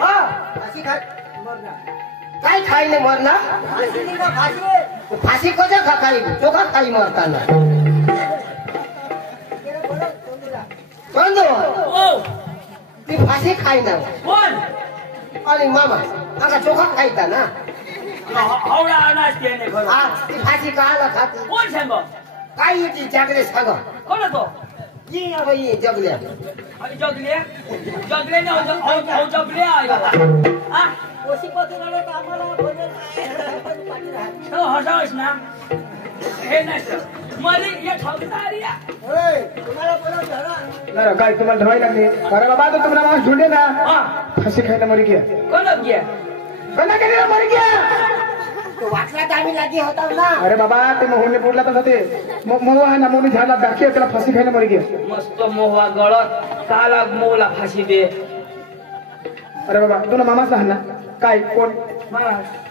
हा फाशी खाय मरना काय खाईने मरना फाशी नहीं का फाशी फाशी कशा खा खाई चोखा खाई मरताना तेरा बोलो तोंडीला बंद ओ ती फाशी खाई ना कोण आणि मामा आका चोखा खायता ना हावडा अनाज केने खरं हा ती फाशी काला खाती कोण सांग काय येते जागरे सांग कोण तो ये अब ये जगल्या जगले जगले ने हो जगले आयो हा ओशी पतून आले तर आम्हाला बोलले नाही पाठी राहा तो हसावस ना हे नसतं मरी ये ठगतारिया ओय तुम्हाला बोलव धरा नाही काय तुम्हाला धवाई लागली अरे बाबा तो तुम्हाला माणूस ढूंढे ना हा फाशी खायला मरी गया कोण गया गंदा केलेला मरी गया तो वाचला तर आम्ही लागी होता ना अरे बाबा ते मोहनने बोलला तर ते मोह आहे ना मोहनी झाला दाखी त्याला फाशी खायला मरी गया मस्त मोहवा गळत काला मोला फाशी दे अरे बाबा तुला मामा सांग ना काय कोण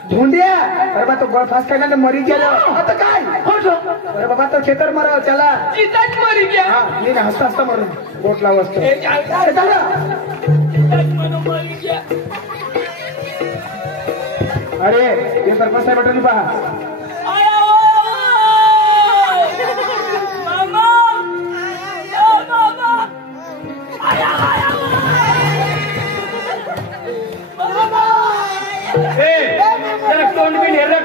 ढूंढ्या अरे बा तो गळ फास खायला मरी गेला आता काय अरे बाबा तो खेतर मर चला चिताच मरी गया हा मी हसता हसता मरून बोट लाव असतो हे काय चिताच म्हणून मरी गया अरे हे सरपंच साहेब बटन पहा आया मामा ओ मामा आया आया मामा ए जरा तोंड भी नेरा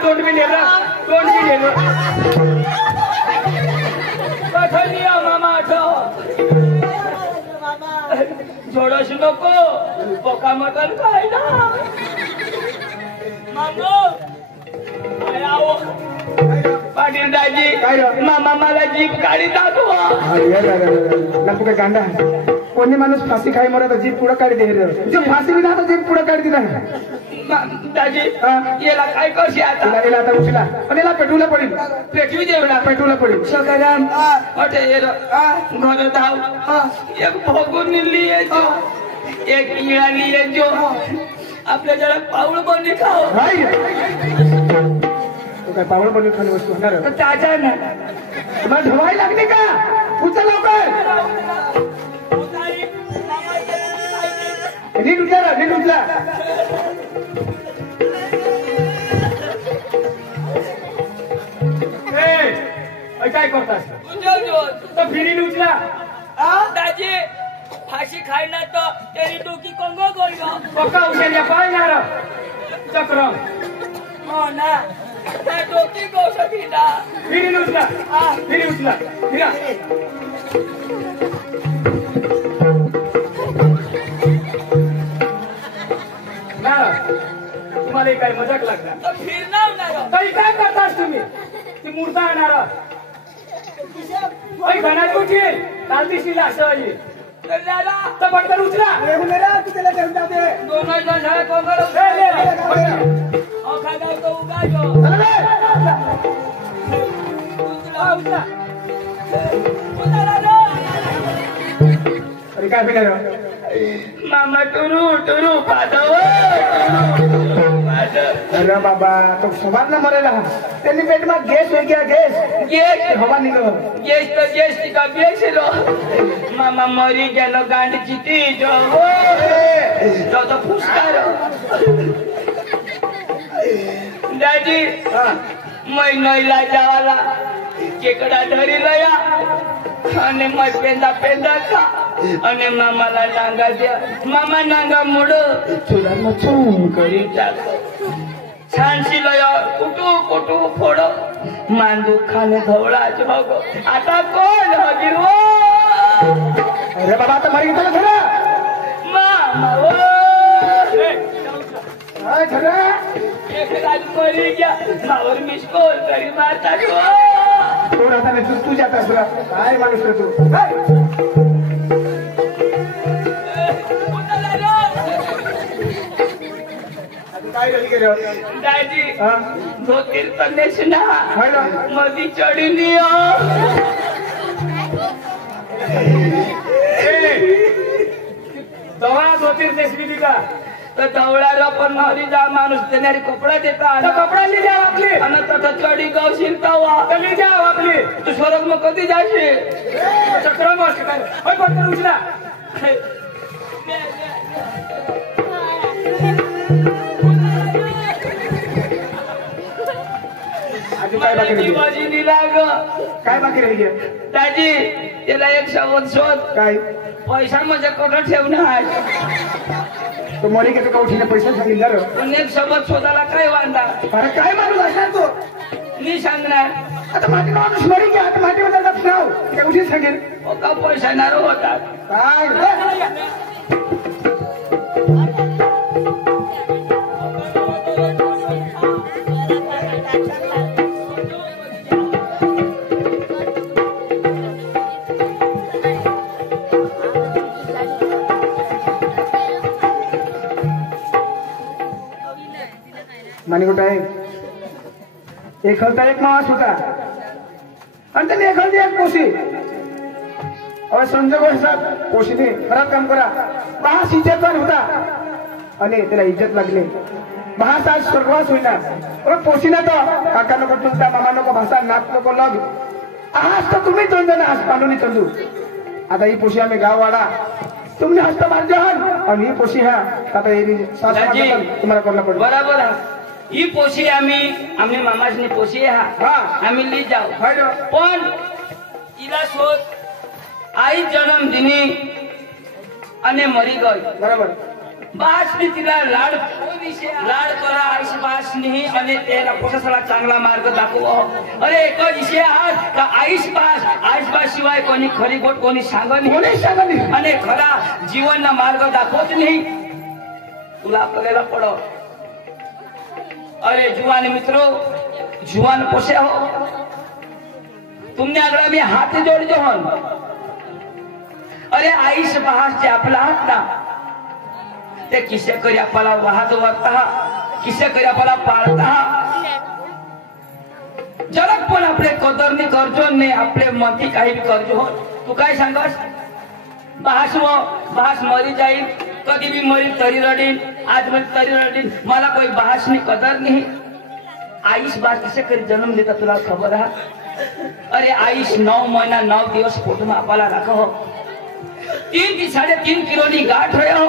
कठलिया मामा ठो जोडस नको पोका मटन खायला मामो आयाओ पाटील दाजी काय रे? मामा मला जीप गाडी दाखवा नको काय गांडा कोणी माणूस फाशी खाई मरत जीप पुढे काढी दे जो फाशी बी ना जीप पुढे काढी दिला दाजी हा. याला काय करशी आता तिला गेला आता उचला पण याला पेटूला पडेल पेटवी देवला पेटूला पडेल सकाराम अटे घर धाव एक भोगून लिये जो एक इळा लिये जो आपल्या जरा पाऊल बनली खाओ नाही तो काय पावळ बनून खाली वस्तू होणार ताजा ना तुम्हाला धवाई लागली का उचल लवकर नीट उचला काय करतास तर फिरीने उचला दाजी फाशी खायना तर तेरी डोकी कंगो गोयगा पक्का उचलल्या पाहिणार चक्र हो ना त्या डोकी गोसकी ना फिरीने उचला फिरी उचला फिरा तुम्हाला काय मजाक लागला तर फिरणार ना तरी काय करतास तुम्ही ती मूर्ता आणणार घरात उठी काल दिसली असं तर त्याला तर पटकन उचला दोन जण झाले कोंबड अखा गाव तो उगायचो उचला उचला अरे काय फिरणार मामा टुरू टुरू पादव अरे बाबा तो सुभात ना मरेला त्यांनी पेटमा गॅस हो गया गॅस हवा निघलो गेस तो गेस टिका बेसलो मामा मरी गेलो गांड चिती जो तो फुसकार दादी मै नैला जावाला केकडा धरी लया અને મય પેંદા પેંદા ખા અને મામાના નાંગા દે મામા નાંગા મોડો ચૂલામાં ચૂમ કરી ચાલો છાંસી લયો કુટુ કુટુ ફોડો માંદુ ખાને ધવળા જોગો आता कोण हगिरो अरे बाबा आता मरी गेला खरं मामा ओ खरं एक रात मरी गया मावर मिस कॉल करी मारता जो तू आता नाही तू जात असला काय माणूस रे तू काय झाली गेलो दादी धोतीर तनेस ना ना मधी चढी लियो दवा धोतीर नेसली का तर धवळ्याला पण मरी जा माणूस देणारी कपडा देता कपडा ली द्या आपली आणि तथा चढी गावशील तवा कमी द्या आपली तू स्वर्ग मग कधी जाशील चक्र मस्त काय पटकन उचला काय बाकी राहिली? माझी निलाग काय बाकी राहिली? दाजी त्याला एक शोध काय पैसा म्हणजे कुठं ठेवणार तो मोरी के का उठीने पैसे सांगितलं रे. पण एक सोबत शोधाला काय वांदा अरे काय माणूस असणार तो? मी सांगणार आता माझी माणूस मरी की आता मातीमध्ये जात नाव काय उठी सांगेल हो का पैसा नारो होतात काय मानी कुठं आहे एक हलता एक माणूस होता आणि त्याने एक हलती एक पोशी હવે સંજોગો હિસાબ પોશીને ખરાબ કામ કરા બહાસ ઇજ્જતવાન હોતા અને તેના ઇજ્જત લાગલે બહાસ આજ સ્વર્ગવાસ હોઈના હવે પોશીને તો કાકાનો કટુલતા મામાનો કો ભાષા નાતનો કો લગ આજ તો तुम्ही दोन जण आज पांडुनी चंदू आता ही पोशी आम्ही गाववाडा तुम्ही हस्त मारले हन आणि ही पोशी हा आता एरी दाजी, तुम्हाला करणं पडलं बरोबर आहे. ही पोशी आम्ही मामासनी पोशी हा हा. आम्ही ली जाऊ हाय ना. पण तिला शोध आई जन्म दिनी અને મરી ગઈ बरोबर बासनी तिला लाड करा आईश बासनी અને તેના પોતાના ચાंगला मार्ग दाखવો अरे एक विषय आज का आईश बास शिवाय कोणी खरी गोट कोणी सांगत कोणी सांगत नाही. आणि खरा जीवनना मार्ग दाखवत नाही तुला आपल्याला पडो अरे जुवान मित्रो जुवान पोसे हो तुमने अगला मी हात जोडજો हो अरे आईश बहासचे आपला हात ना ते किसे करी आपला वाहत वागता किसे करी आपला पाळता जरक पण आपले कदरनी करजो ने आपले मती काही भी करजो हो तू काय सांगस बहास मरी जाईल कधी भी मरी तरी रडीन आज मैं तरी रडीन मला कोई बहासनी कदर नहीं आईश बास किसे करी जन्म देता तुला खबर है अरे आईश 9 महीना 9 दिवस पोट में आपला राखो 3 થી 3.5 કિલોની ગાંઠ રહ્યો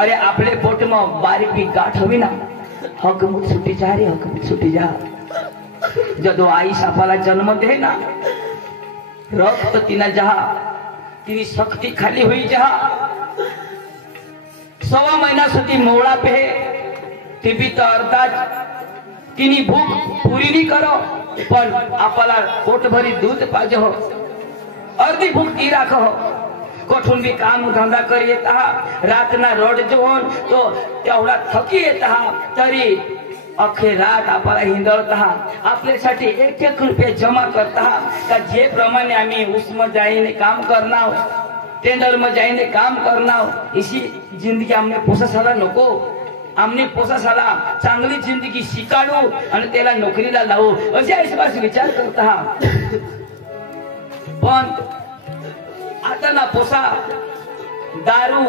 अरे आपले पोट में बारीक भी गांठ हवी ना हकमुत सुटी जा रे हकमुत सुटी जा जदो आई सापाला जन्म दे ना रक्त तिना जहा तिनी शक्ति खाली हुई जहा 1.5 મહિના સુધી મોળા पे ती भी तो अर्धाच तिनी भूक पूरी नहीं करो पण आपला पोट भरी दूध पाहिजे हो अर्धी भूक ती राखो कोठून बी काम धंदा करी येता रातना रोड जोन तो तेवढा थकी येता तरी अखे रात आपला हिंदळता आपल्यासाठी 1-1 रुपये जमा करता का जे प्रमाणे आम्ही उसम जाईने काम करणार टेंडर में जाईने काम करणार इसी जिंदगी हमने पोसासाला नको आमने पोसासाला चांगली जिंदगी शिकाडू आणि त्याला नोकरीला लावू असे आईसपास विचार करता पण आता ना पोसा दारू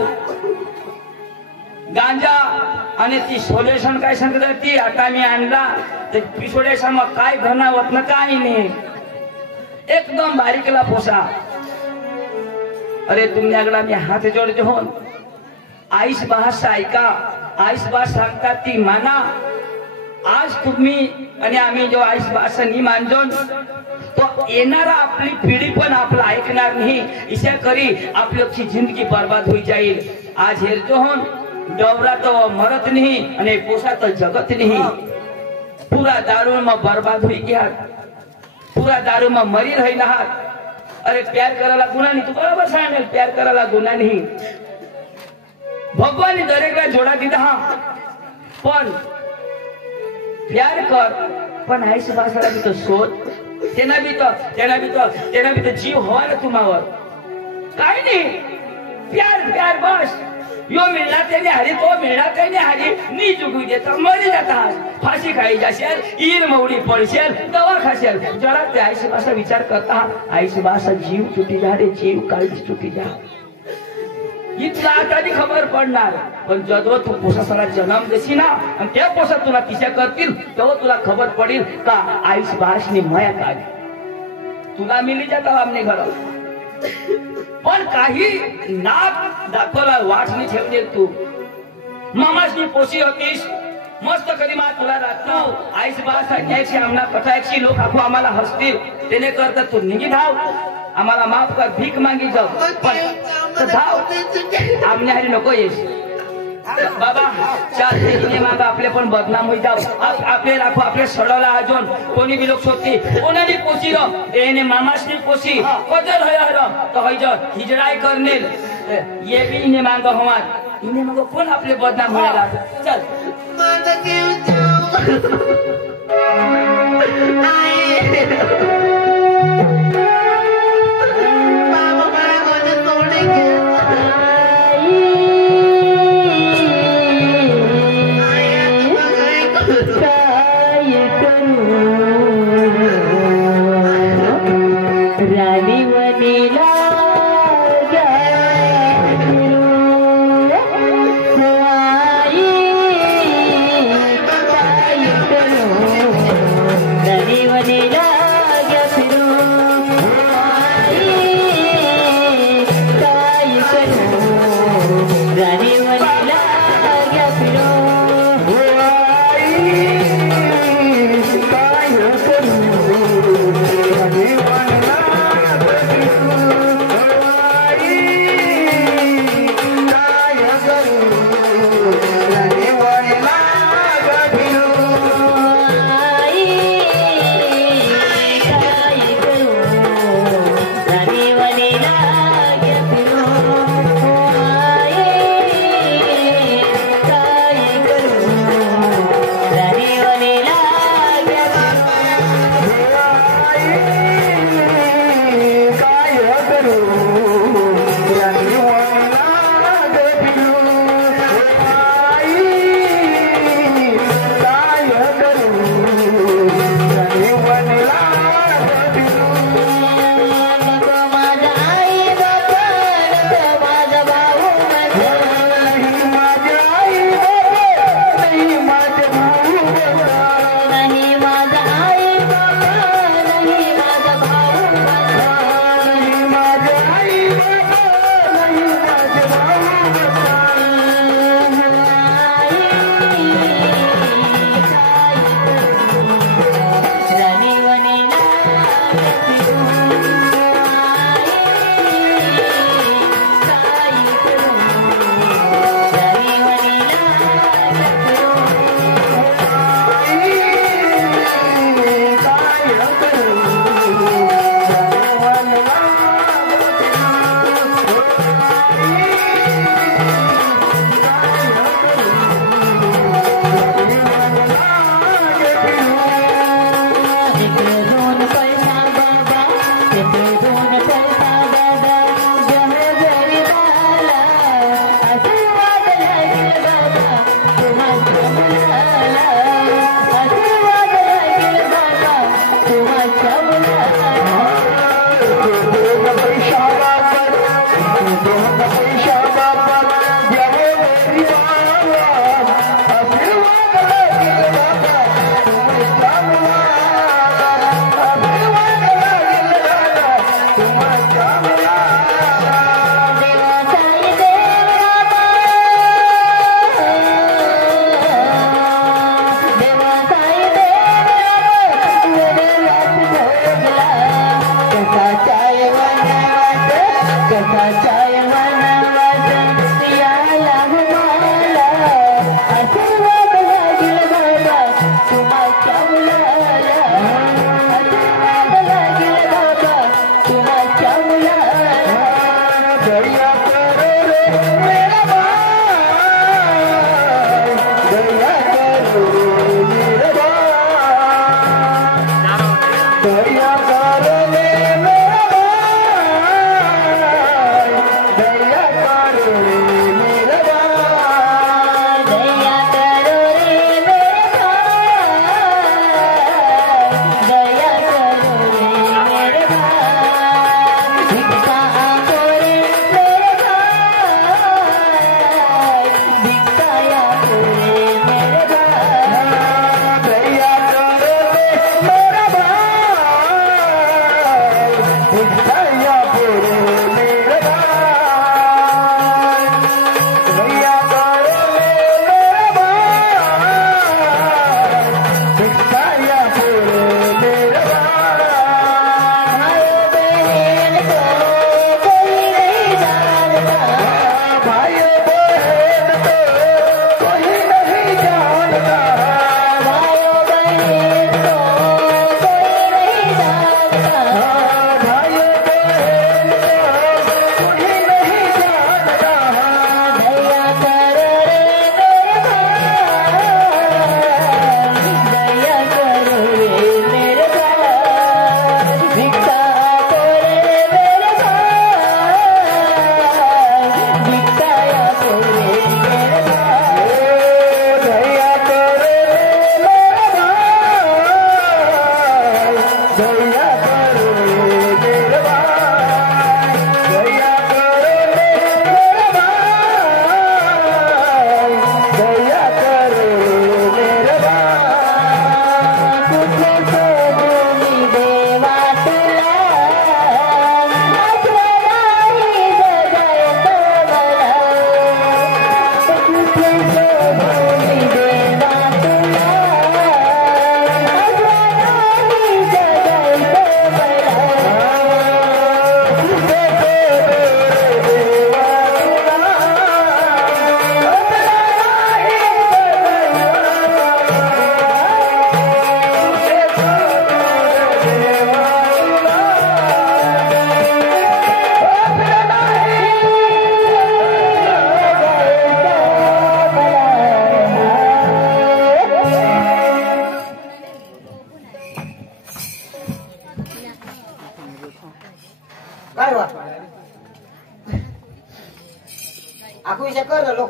गांजा आणि ती सोल्युशन काय सांगत ती आता मी आणला ते पिसोडेशन मग काय घनावत ना काही नाही एकदम बारीकला पोसा अरे तुमच्याकडे मी हात जोडतो हो आईश भाषा ऐका आईश भाषा सांगतात ती माना आज तुम्ही आणि आम्ही जो आईश भाषा नाही मानजो तो येणारा आपली पिढी पण आपला ऐकणार नाही इशा करी आपली अख्खी जिंदगी बर्बाद होई जाईल आज हेरतो हो डवरा तो मरत नहीं અને पोसा तो जगत नहीं पूरा दारू में बर्बाद हुई गया पूरा दारू में मरी रही ना अरे प्यार करायला गुन्हा नहीं तू बरोबर सांगेल प्यार करायला गुन्हा नहीं भगवान दरेकला जोडा दिला हा पण प्यार कर पण आईस भाषाला भी तो शोध तेना भी तो जीव हवा ना तुम्हावर काही नाही प्यार प्यार बस यो मिळणार त्याने हरी तो मिळणार काही नाही हरी नी चुकू देता मरी जाता फाशी खाई जाशील ईर मवडी पडशील दवा खाशील जरा ते आईस भाषा विचार करता आईस भाषा जीव तुटी जा रे जीव काळजी तुटी जा इतला आता खबर पडणार पण जदव तू पोसासाला जन्म देशी ना आणि त्या पोसा तुला तिशा करतील तेव्हा तुला खबर पडेल का आईस भाषनी माया काय तुला मिली जाता आमने घर पण काही नाक दाखवला वाट नाही ठेवले तू मामासनी पोशी होतीस मस्त कधी मा तुला राहतो आईस बा सांगायची आम्हाला पटायची लोक आखो आम्हाला हसतील त्याने करता तू निघी धाव आम्हाला माफ कर भीक मागी जाऊ पण धाव आमने हरी नको येस बाबा चार ते माग आपले पण बदनाम होई जाऊ आपले राखो आपले सडवला अजून कोणी बी लोक शोधते कोणाने पोची एने मामासनी पोची कदर हर तो हई जा हिजड़ाई करनेल ये भी इन्हें मांगो हमार इन्हें मांगो कौन आपले बदनाम होया चल रानी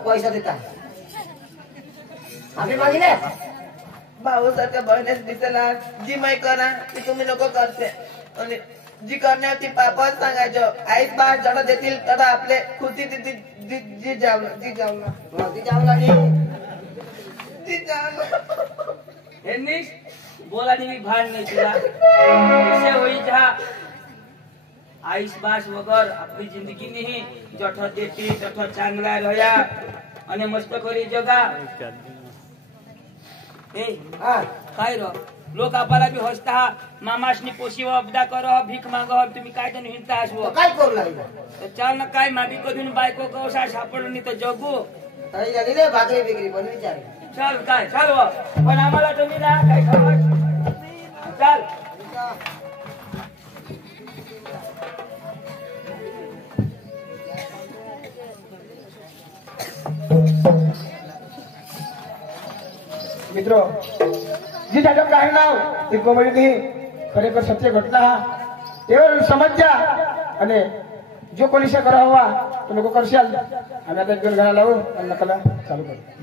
पैसा देता आम्ही मागितले भाऊ सारख्या बहिणीच दिसेना जी मै करा ती तुम्ही नको करते आणि जी करण्याची पापच सांगायचं आईच बा जड देतील तर आपले खुशी जी जावला जी जावला यांनी बोलाने भी भान नहीं तुला ऐसे होई जहा आईस बास वगर आपली जिंदगी नहीं जठ देती जठ चांगला रहा અને મસ્ત કરી जगा ए काय रो लोक आपल्याला बी हसता मामासनी पोशी अबदा करो भीक मागो तुम्ही काय तर हिंडता असो काय करू लागला तर चाल ना काय माबी कधून बायको कवसा सापडून नाही तर जगू तरी झाली रे भाकरी बिकरी पण विचार चल काय चल व पण आम्हाला तुम्ही ना काय खबर चल મિત્રો जी जागम आहे नाव ती कोमळी खरेखर सत्य घटना हा एवढं समजा आणि जो कोणी से करा हुआ तो लोग करशाल आम्ही आता एक दोन गाणं लावू आणि नकला चालू करू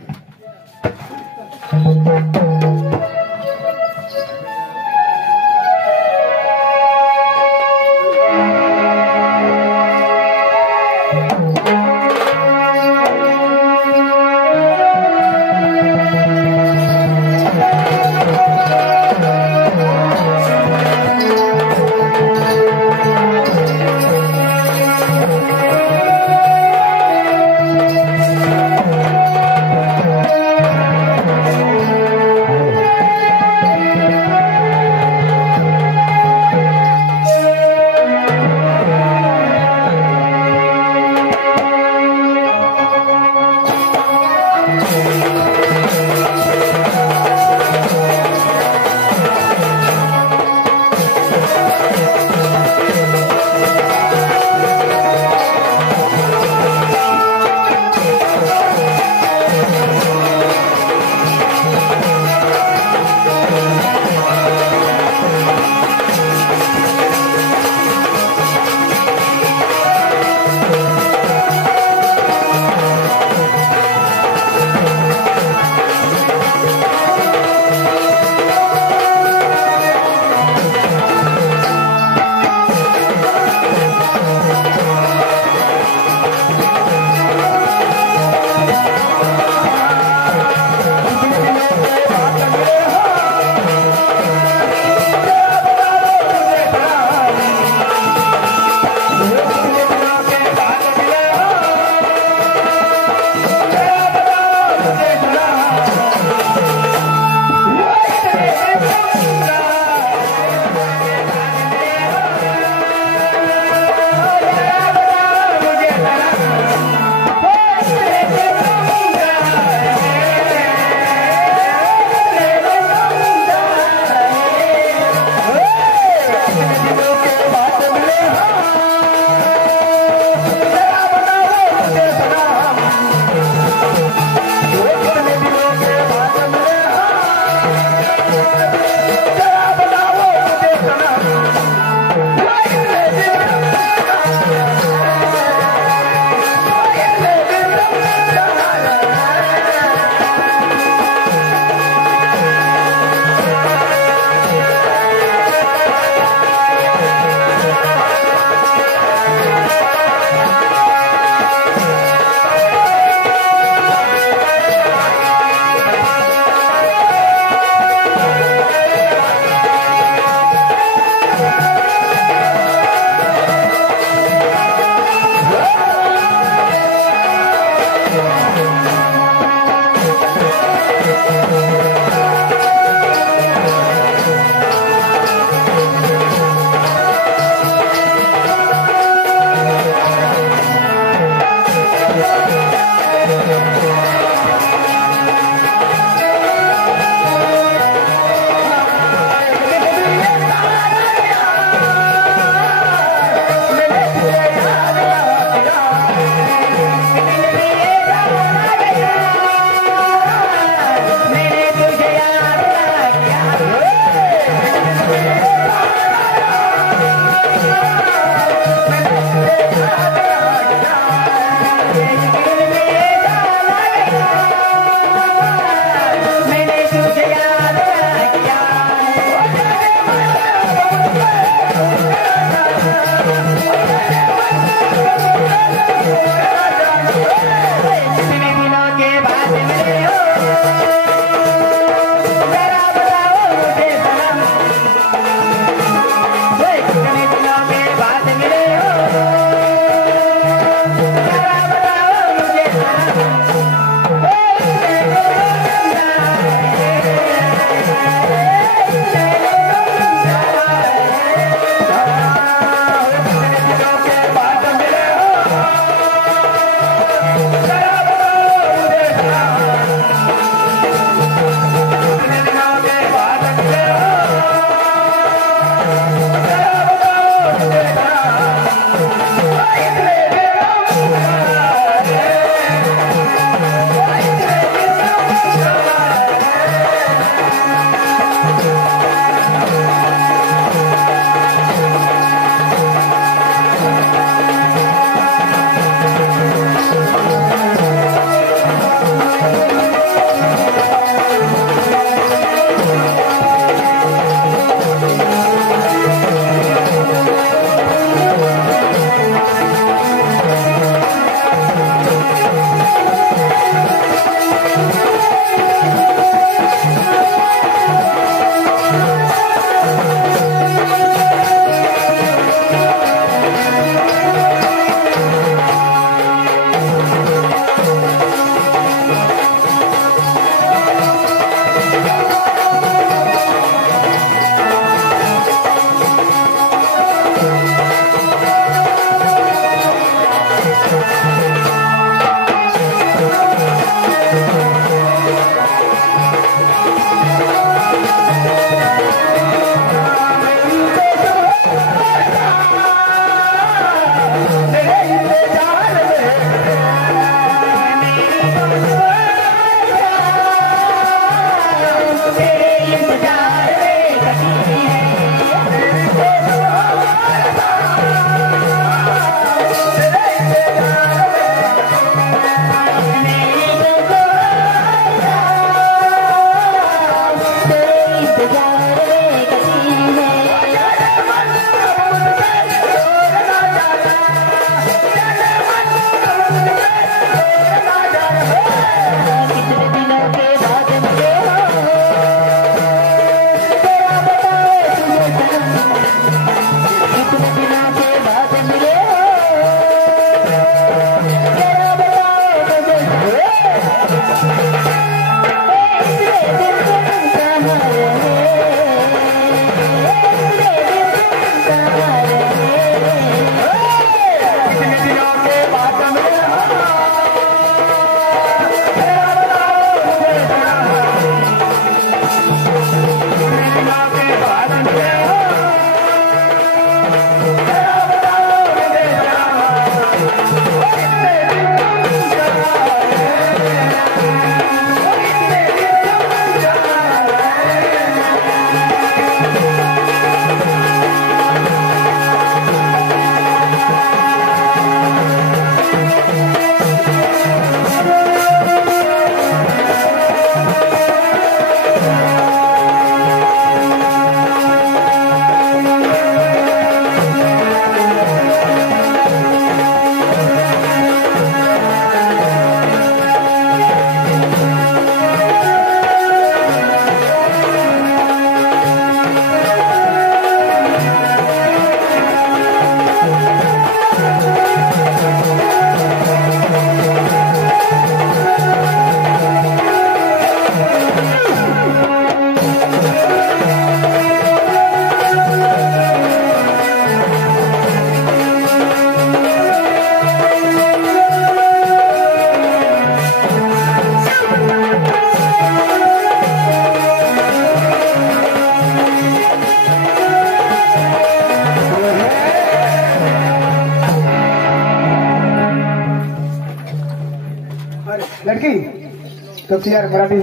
तो यार मराठी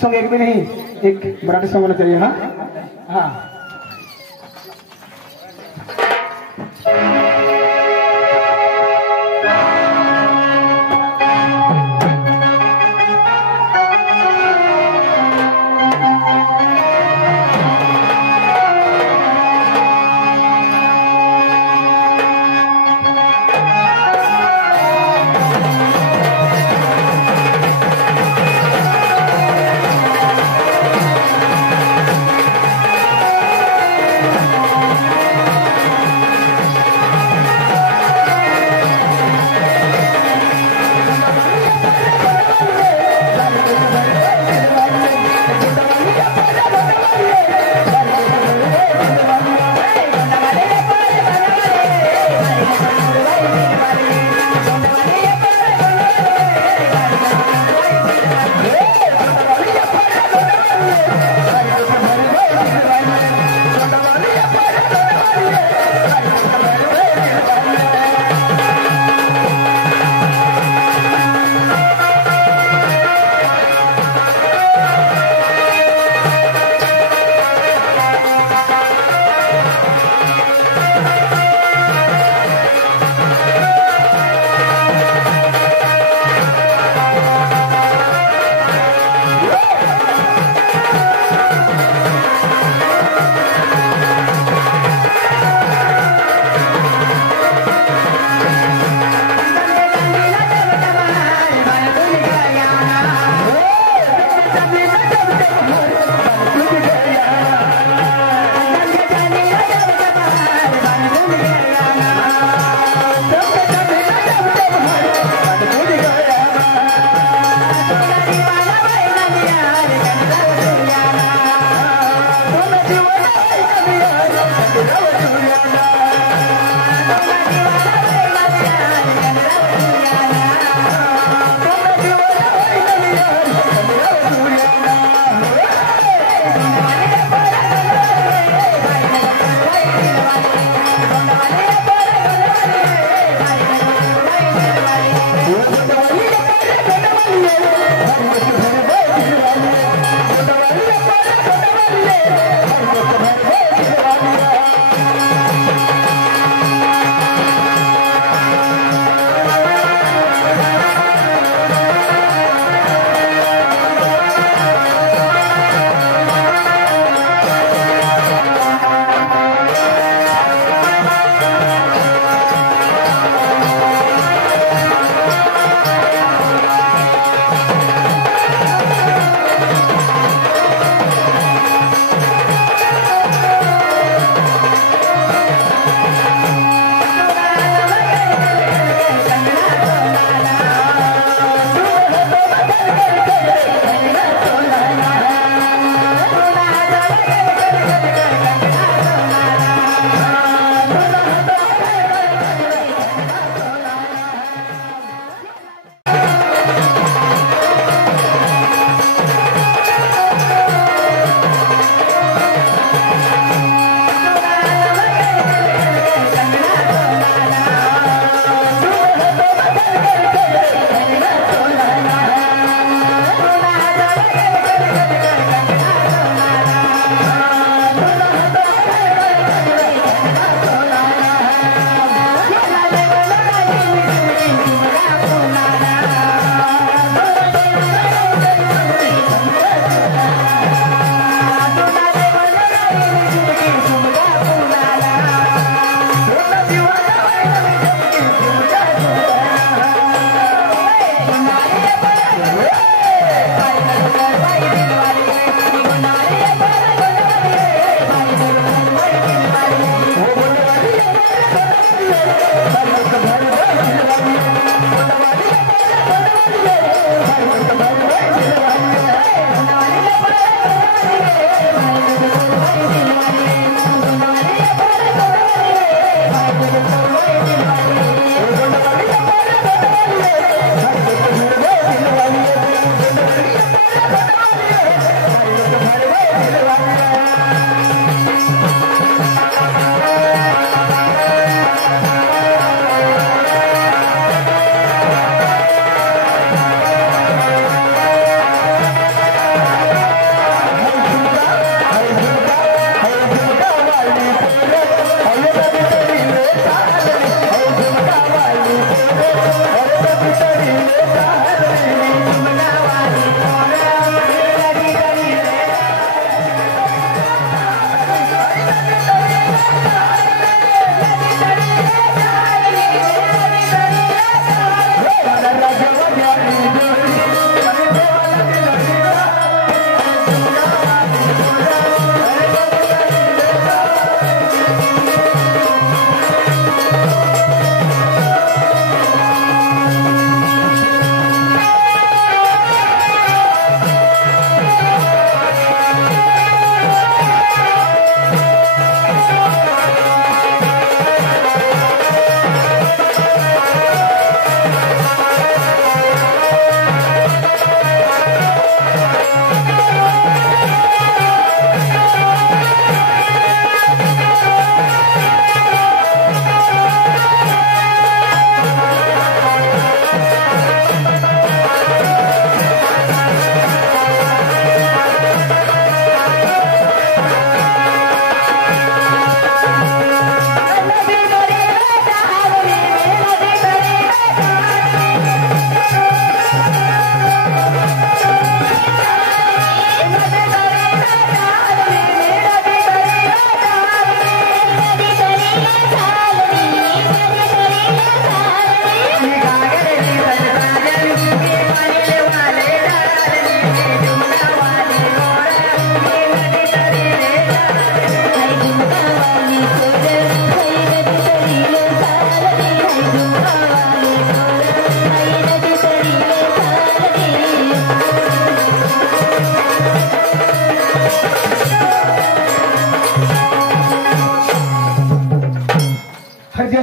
सॉन्ग एक भी नहीं, एक मराठी सॉन्ग होना चाहिए। हाँ हाँ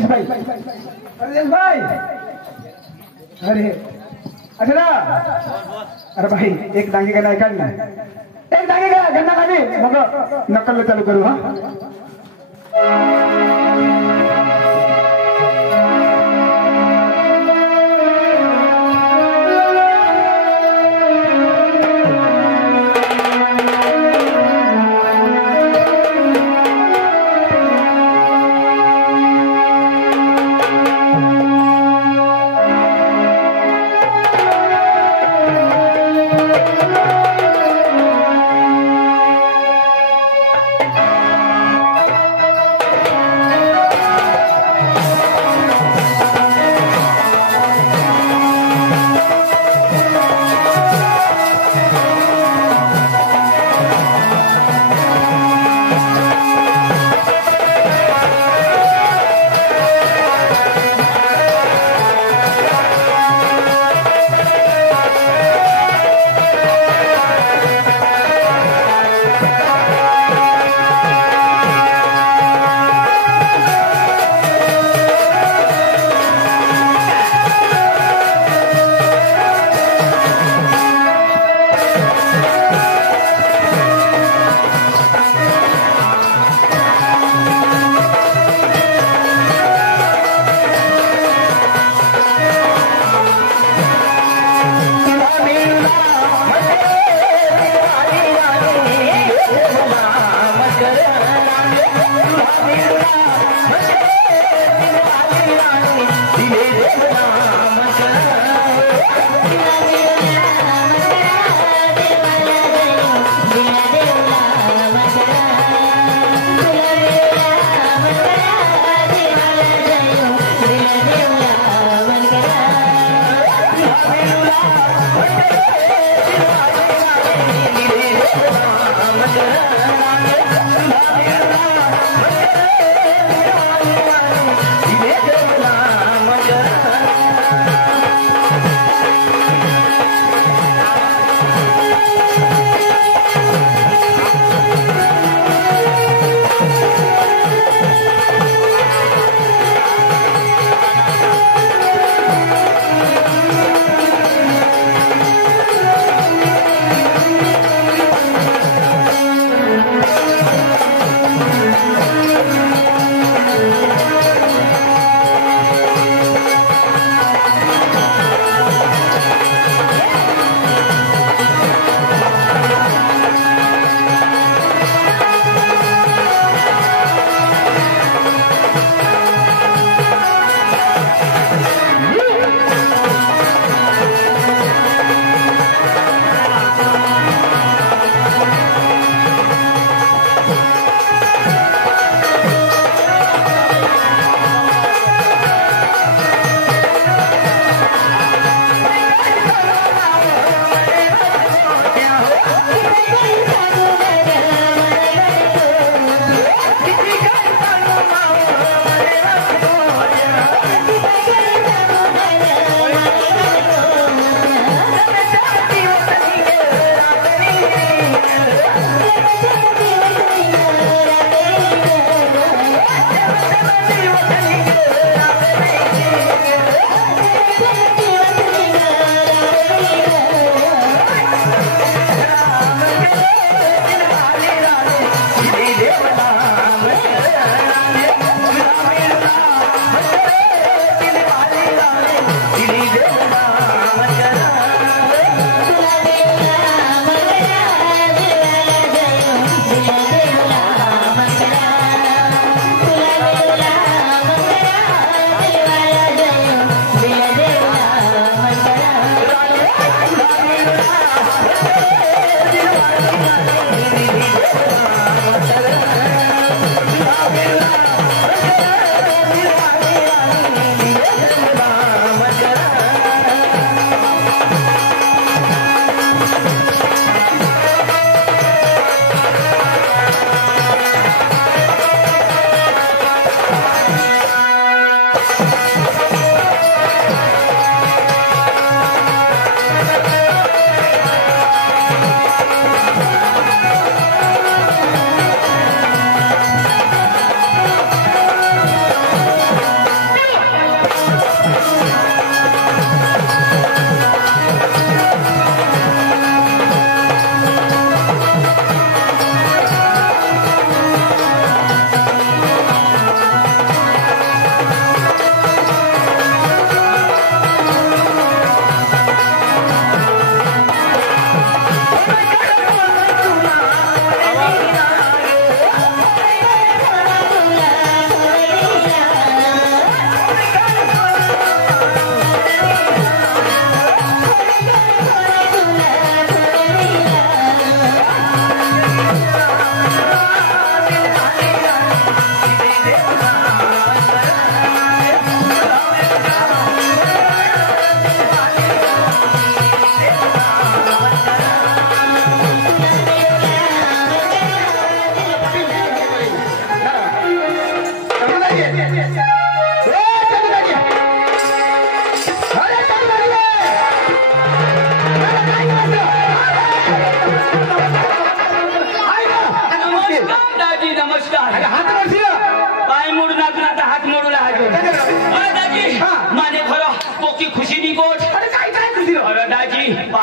भाई अरे भाई अरे अच्छा अरे भाई एक डांगी का नाही काढ ना एक डांगी का गन्ना खाली मग नकल चालू करू हा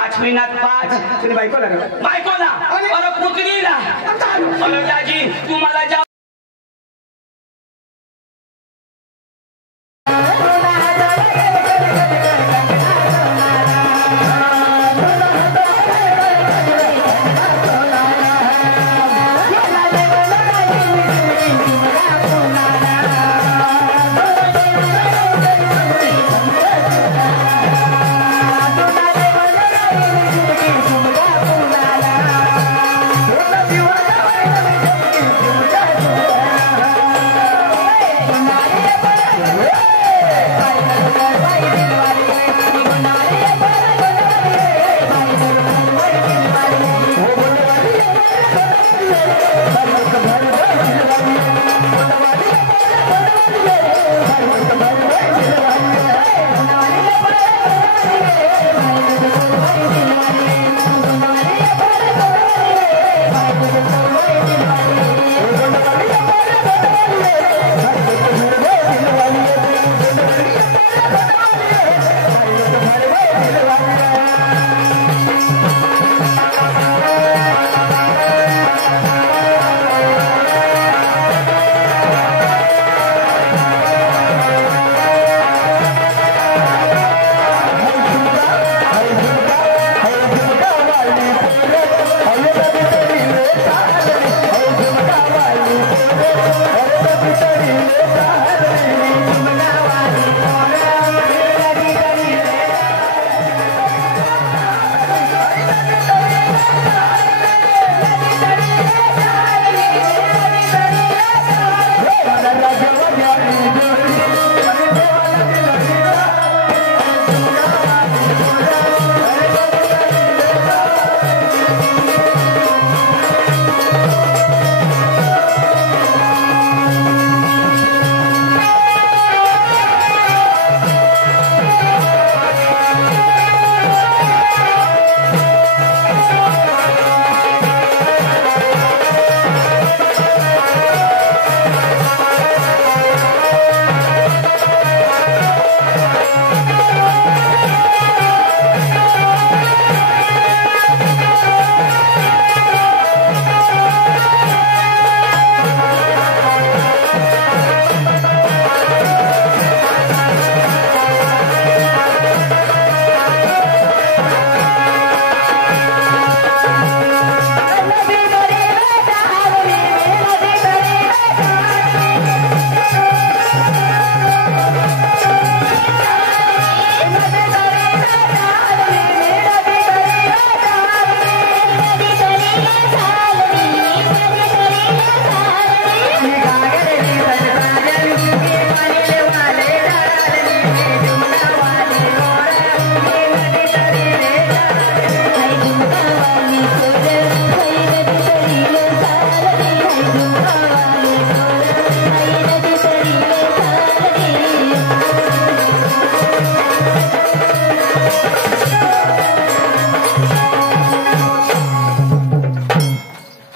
5 महिन्यात 5 तुझी बायकोला ना बायकोला अरे पुतणीला अरे दाजी तुम्हाला जा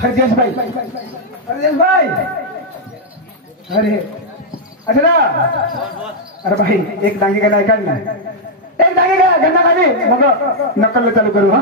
हरदेश भाई अरे अच्छा ना अरे भाई एक डांगे गाणं ऐकाल ना एक डांगे गा गन्ना खाली मग नकल चालू करू हा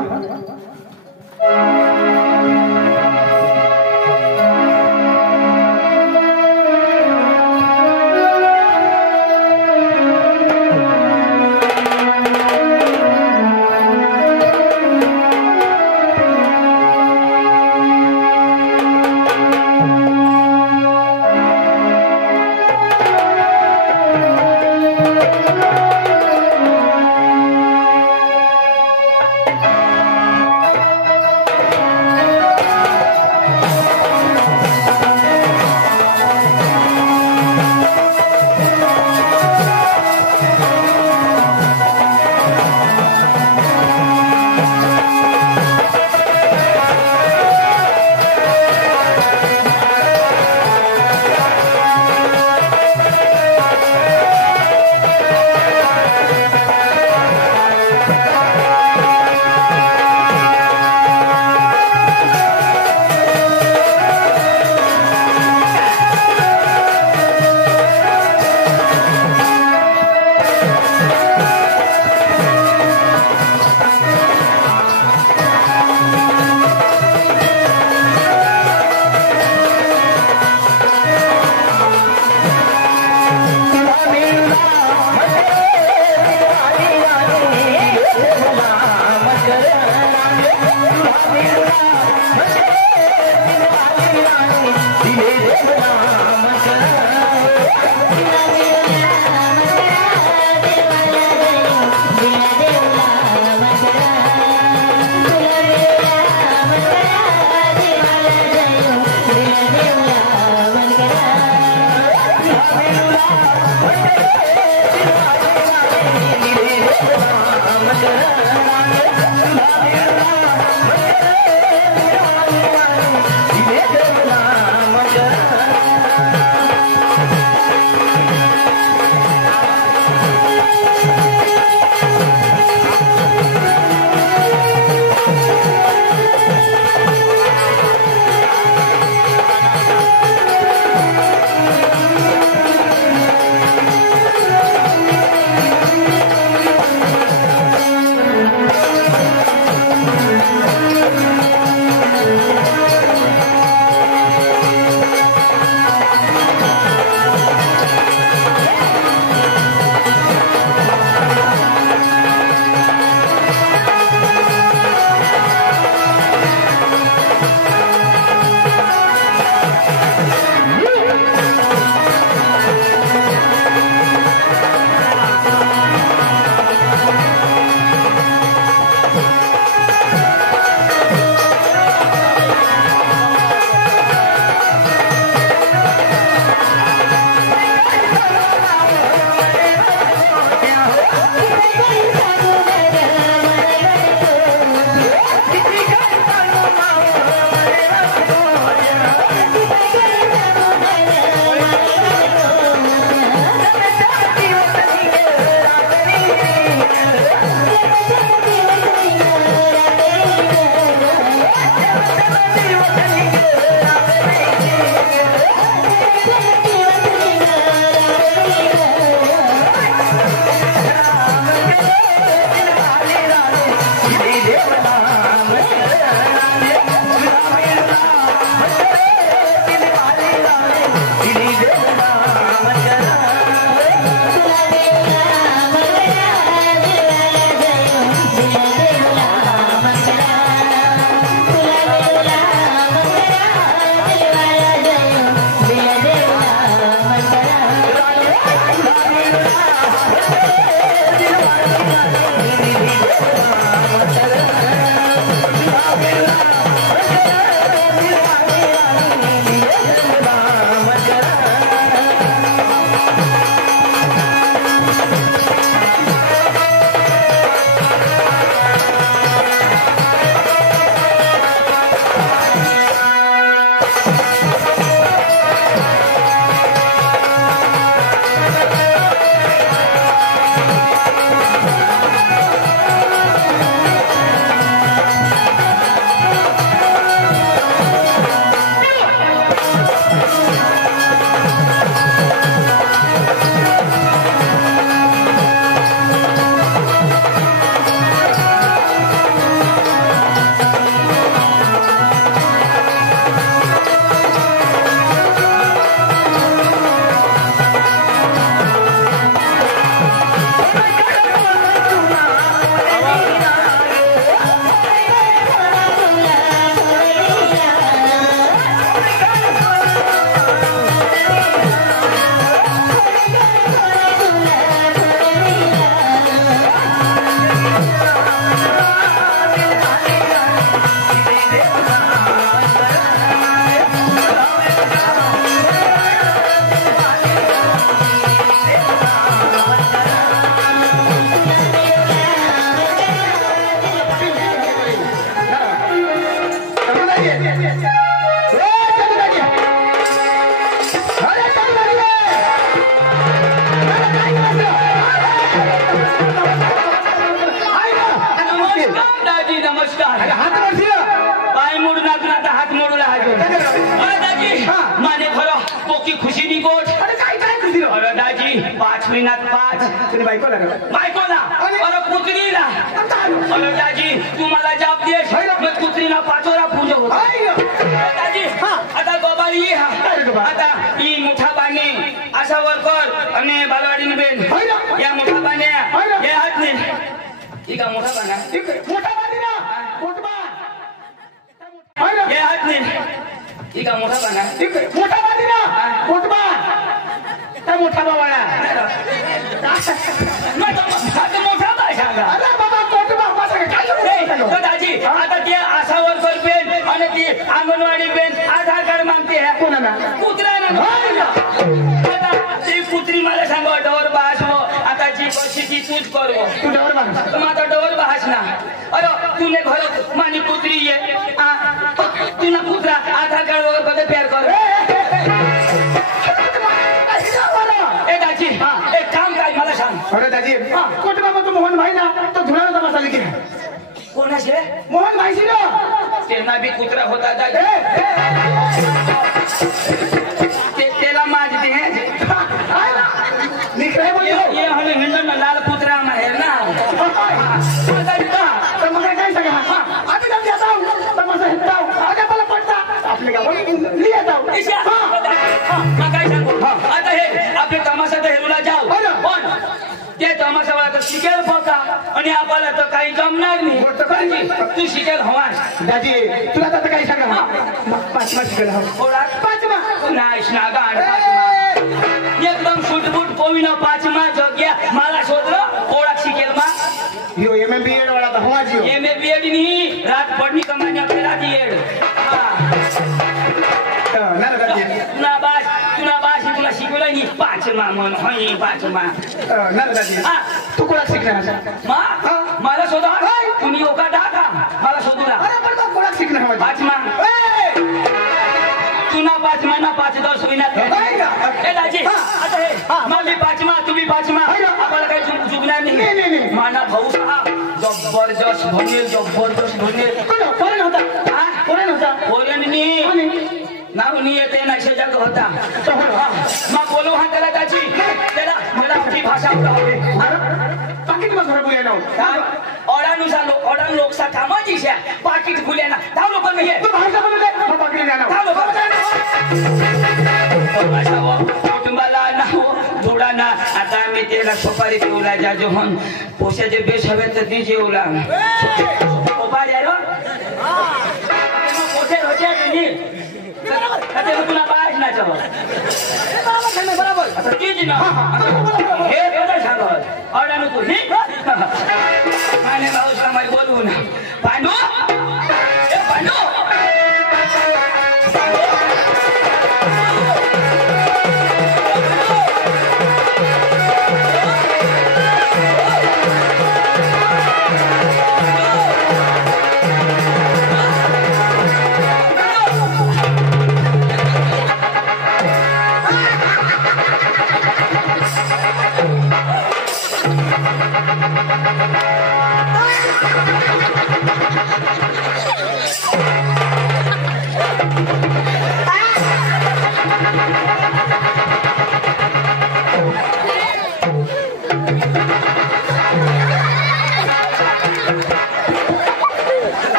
महिन्यात 5 तुझी बायकोला ना बायकोला अरे पुत्रीला अरे दाजी तुम्हाला जाप देश मग पुत्रीला पाचोरा पूजो दाजी आता गोबाली आता ही मोठा बाने असा वर्कर आणि बालवाडीने बेन या मोठा बाने या हातने ठीक आहे मोठा बाना मोठा बानी ना मोठा ही का मोठा बाना मोठा बाजी ना मोठबा त्या मोठा बाबाला मोठा बा सांगा अरे बाबा मोठबा माझा काय दादाजी आता ते आशा वर्कर पेन आणि ती अंगणवाडी पेन आधार कार्ड मागते कोणाला कुत्रा ना आता ती कुत्री मला सांगा डोर बहास हो आता जी परिस्थिती तूच करवो तू डवर माग माझा डोर बहास ना अरे तुने घर मानी कुत्री ये तुला कुत्रा आधार कार्ड वगैरे कधी प्यार कर दाजी एक काम काय मला सांग अरे दाजी कोट बाबा तू मोहन भाई ना तो धुळाला तमाशा लिखी कोणाचे मोहन भाईशी ना त्यांना बी कुत्रा होता दादा त्याला माझते निकराय बोल ये हमें हिंदन लाल कुत्रा माहेर ना तर मग काय सांगा आता जाऊन जाता तमाशा हिंडता आगे मला पडता आपले गाव लिया जाऊ काय सांगू आता हे आपले तमाशा तर हेरूला जाऊ पण ते तमाशाला तर शिकेल बघा आणि आपल्याला तर काही जमणार नाही तू शिकेल हवास दाजी तुला आता काय सांगा पाचवा शिकायला हवा पाचवा नाही नागा एकदम सुटबुट पोविना पाचमा जग्या मला शोधलं ओळख शिकेल मा यो MBA वाला तर हवा जियो MBA नहीं रात पढ़नी कमाने अपने रात येड ना दाजी तुला बास तुला शिकवलं नाही पाचमा मन होई पाचमा ना दाजी तू कोणा शिकणार मा मला शोधा तुम्ही योगा टाका मला शोधूला अरे पण मग कोणा शिकणार हवा पाचमा तुना पाचमा ना 5-10 होईना ए दाजी आता हे मी पाचमा तुम्ही पाचमा आपल्याला काही चुकणार नाही माना भाऊ साहेब जबरदस्त बनेल कोण होता कोरेननी नाव नाही येते ना जग होता मग बोलू हा त्याला त्याची त्याला मला आपली भाषा हवी पाकिट मग घर बोलायला ऑर्डर लोकसा कामाची शा पाकिट खुल्याना धाव लोक नाही तू भाषा बोलत आहे मग पाकिट जाणार धाव लोक कुटुंबाला नाव जोडा ना आता मी त्याला सुपारी देऊला जाजो हन पोशाचे बेस हवे तर ती जेवला सुपारी आहे पोसे होते तुम्ही तुला बाहेर ना चलो बरोबर आता तीच ना हे सांगत ऑर्डर तू ही माने भाऊ समाज बोलू ना पांडू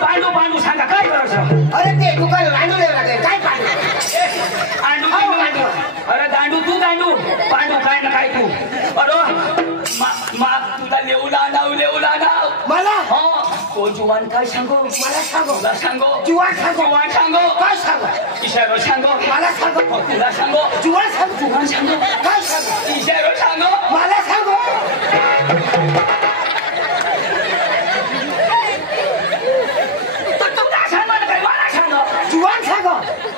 पांडू पांडू सांगा काय करायचं अरे ते दुकान रांडू काय पांडू अरे दांडू तू दांडू पांडू काय ना काय तू अरे तुला लेवला नाव मला हो तो जुवान काय सांगो मला सांगो जुवान सांगो काय सांगो इशारो सांगो मला सांगो तुला सांगो जुवान सांगो काय सांगो इशारो सांगो मला सांगो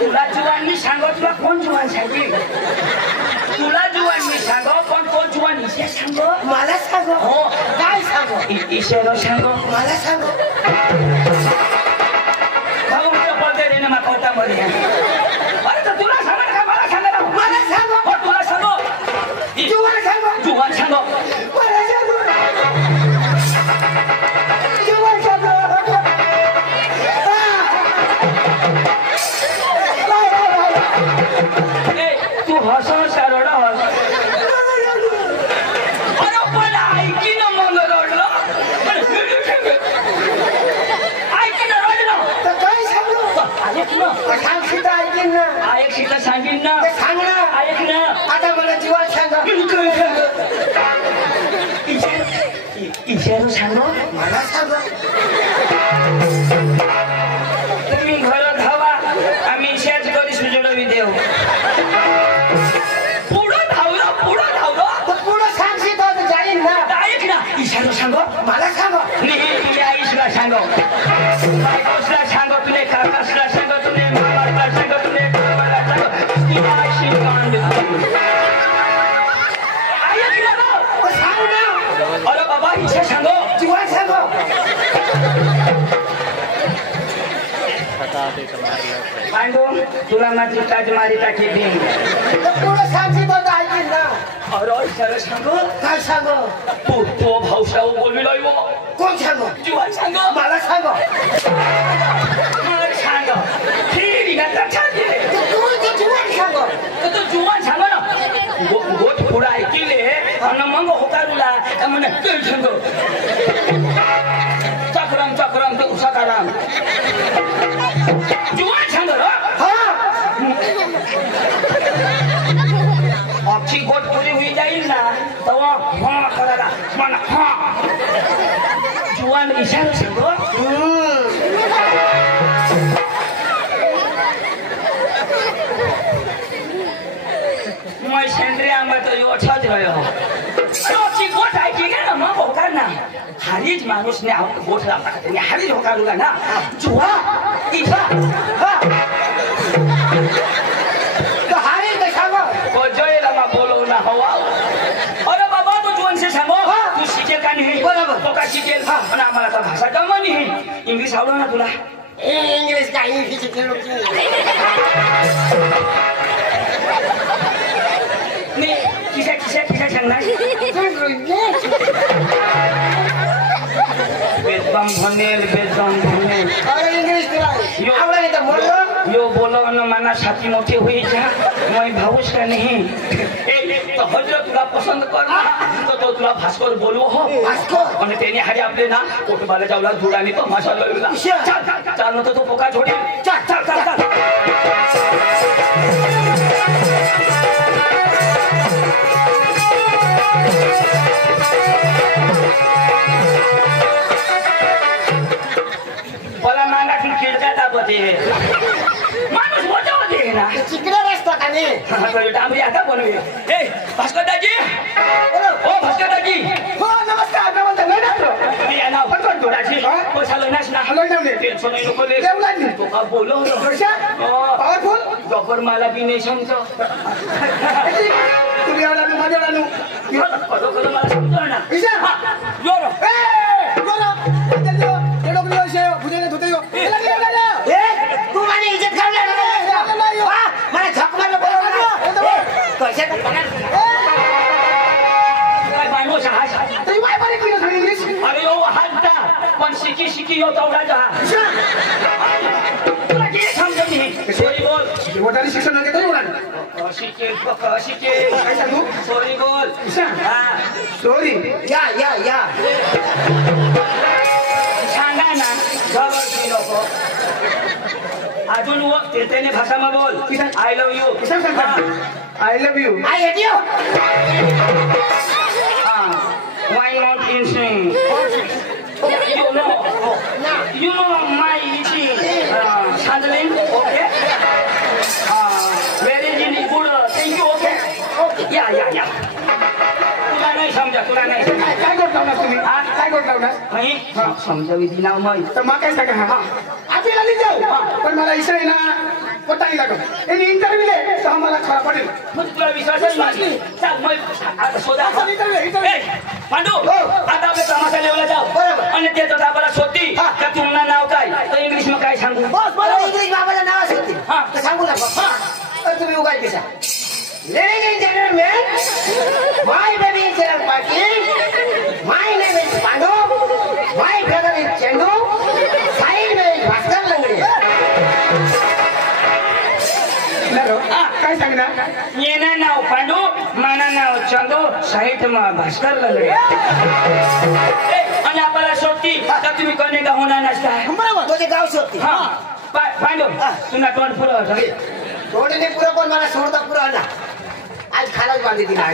तुला जुवान मी सांगो तुला कोण जुवान सांगे तुला जुवान मी सांगो पण कोण जुवान इशे सांगो मला सांगो हो काय सांगो इशेरो सांगो मला सांगो भाऊ मला बोलते रे ना कोटा मध्ये अरे तर तुला सांगा का मला सांगा मला सांगो हो तुला सांगो जुवान सांगो जुवान सांगो मला सांगो जुवान सांगो तू हस सरळ हस अरे पण ऐकी ना मग रडलं ऐकी ना रडलं तर काय सांगू ऐक ना सांग सीता ऐकीन ना ऐक सीता सांगीन ना ते सांग ना ऐक ना आता मला जीवात सांगा इशारो इशारो सांगो मला सांग तुम्ही घर धावा आम्ही इशाच कधी सुजडवी देऊ पुढं धावलो पुढं सांगशी तर जाईन ना ऐक ना इशारो सांगो मला सांग नाही तुझ्या आईशला सांगो बायकोसला सांगो तुले काकासला सांगो तुले मामाला सांगो तुले बाबाला सांगो तुझ्या आईशी कान ऐक ना सांग ना अरे बाबा इशा सांगो तुला सांग पांडू तुला माझी ताज मारी टाकी देईन पुढं सांगशी तर ऐकीन ना अरे इशारो सांगो काय सांग तो भाऊसाव बोलविलोय वो कोण सांग जीवन सांगो मला सांग मला सांगो ठीक आहे छान तू जीवन सांग तर तो जुवान सांगो ना गोट पुढं ऐकिले आणि मग होकारूला म्हणे ते सांगो चक्रम तो सकाराम जुवान सांगो हा अक्षी गोट पुरी होई जाईल ना तेव्हा हा करायला म्हणा हा जुवान इशारा सांगो मैं सेंद्रिया में तो यो छ रह्यो अक्षी गोट ऐकिले ना मग होकार ना हारीज माणूसने गोट लावला त्याने हारीज होकारूला ना जुवा इशा हा तो हारी ते सांग को जयरामा बोलव ना हवा अरे बाबा तू जुवान से सांगो तू शिकेल का नाही बरोबर. तो का शिकेल आणि आम्हाला तर भाषा जमा नाही इंग्लिश आवडलं ना तुला इंग्लिश काय इंग्लिश नाही किशा सांगणार बेदम भनेल अरे इंग्लिश तुला आवडलं नाही तर बोल यो बोलो न मना छाती मोठी हुई जा मैं भाऊस का नहीं तो हजरत तुला पसंद कर ना तो तुला भास्कर बोलवो हो भास्कर? आणि त्याने हारी आपले ना कोटबाला जावला धुडानी तो मासा लवला चाल न तो पोका छोडी चल बोला मांगा की खिडका दाबते माणूस मोठा होते ना चिकडे रस्ता का नाही डांबरी आता बनवी ए भास्कर दाजी ओ भास्कर दाजी हो नमस्कार नमस्कार मी या नाव पण जोडाची पैसा लयनास ना हॅलो जाऊ दे टेन्शन नाही नको ले जेवला नाही तो का बोलो जोशा पॉवरफुल जबर मला बी नेशनचं तुम्ही आला तू माझ्या आला करो मला समजतो ना ईशा जोरो ए बोलो जल्दी हो ये लोग लियो शे बुझे ने धोते हो ए तू माझी इज्जत काढू लागला मला झक मारलं बोलव पैसे काय बायनो सहा तरी वाय बरे किलो सांग इंग्लिश अरे ओ हालता पण शिकी यो तेवढा जा तुला किती समजत नाही सॉरी बोल मोठाली शिक्षण घेतो एवढा शिके काय सांगू सॉरी बोल ईशा हा सॉरी या सांगा ना जवळ की नको अजून त्याने भाषाમાં बोल आय लव्ह यू ईशा सांग I love you I hate you Why not insane? You know my eating handling, okay? Very good. Thank you, okay? Yeah. तुला नाही समजा काय गोट लावणार तुम्ही काय गोट लावणार नाही समजावी दिना मग तर मग काय सांगा हा आधी आली जाऊ पण मला ईशा आहे ना पता नाही लागत यांनी इंटरव्ह्यू दे तर मला खरा पडेल मग तुला विश्वासच नाही चल मग शोधा पांडू आता आपल्या तमाशा लेवला जाऊ आणि त्याचं आपल्याला शोधती का तुमना नाव काय तर इंग्लिश मध्ये काय सांगू बॉस मला इंग्लिश बाबाला नाव होती हा. तर सांगू नका तर तुम्ही उगाच कशा Ladies and gentlemen, my baby is Chirag Patil, my name is Pandu, my brother is Chandu, side में is Bhaskar Langre. काय सांगणार येना नाव पांडू माना नाव चंदू साहित्य भास्कर लगडे आणि आपल्याला शोधती तर तुम्ही कोणी का होणार नसता बरोबर तो गाव शोधते हा पांडू तुला तोंड पुरं थोडे पुरं पण मला सोडता पुरं ना आज खालाच बांधली तिला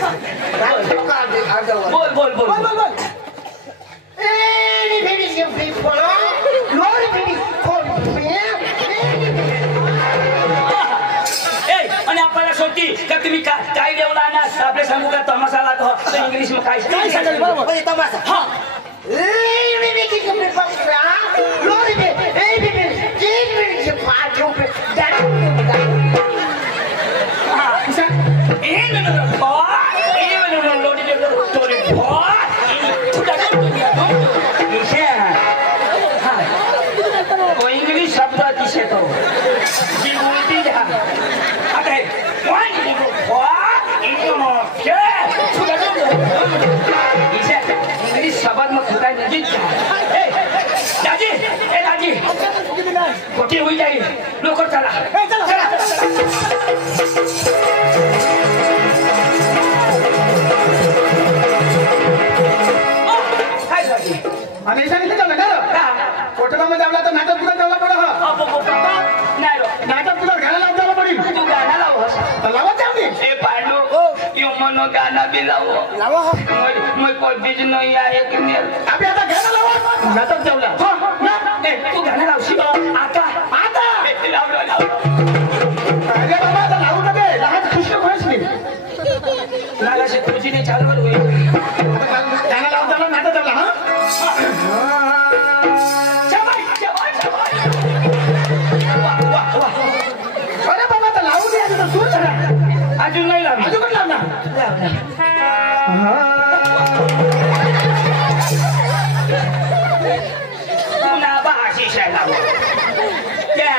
बोल बोल Legion people, Lord baby, call me. आणि आपल्याला शेवटी का तुम्ही काय देवला ना आपल्या सांगू का तमाशाला तो इंग्लिश मध्ये काय सांगाल म्हणजे तमाशा हा baby Legion people, Lord baby Legion party that English शब्द अतिशय तो जी बोलती जा आता इंग्लिश शब्द मग फुटाय नदी दाजी ए दाजी खोटी होई जाईल लवकर चला आम्ही सांगितलं जाऊ ना कोटकामध्ये आपला तर नाटक तुला जावला पडा नाटक तुला घाला लावता पडेल तू गाणं लाव लावत जाऊ ए पांडू यो मनो गाणं बी लावो मैं कोई बीज नहीं आहे की नाही आम्ही आता घाला लावा नाटक जावला तू गाणं लावशी आता लाव अरे बाबा आता लावू नका लहान खुश होईस नाही मला शेतूजीने चालवलं होईल गाणं लावताना नाटक जावला हा अरे बाबा आता लावू दे आता तू चला अजून नाही लावलं अजून पण लाव ना पुन्हा आशिष आहे लाव त्या